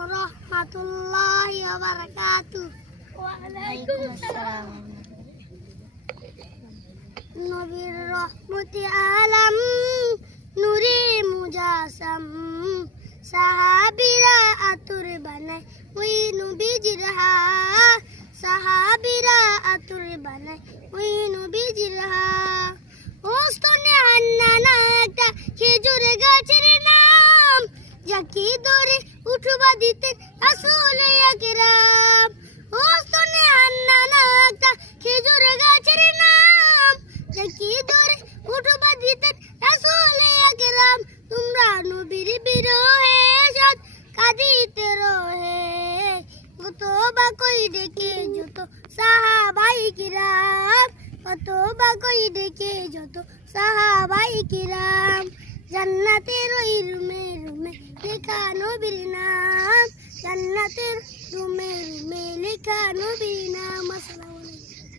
ওরহমাতুল্লাহি ওয়া বারাকাতুহু। ওয়ালাইকুম আসসালাম। নবীর রহমতে আলম নূরে মুজাসসাম সাহাবীরা আতর বানায় ওই নবীজির হা সাহাবীরা আতর বানায় ওই নবীজির হা ও স্তনে হান্নানা একটা খেজুর গাছের নাম যাকে ধরে উঠবা দিতেন রাসূল আকরাম। ও স্তনে হান্নানা একটা খেজুর গাছের নাম যাকে ধরে উঠবা দিতেন রাসূল আকরাম। তোমরা নবীর বিরহে সাত কাঁদিতে রহে কত বা কই ডেকে যত সাহাবাই কিরাম কত বা কই ডেকে যত সাহাবাই কিরাম। জান্নাতের ওই রুমে রুমে লেখা নবীর নাম জান্নাতের রুমে রুমে লেখা নবীর নাম। আসসালামু আলাইকুম।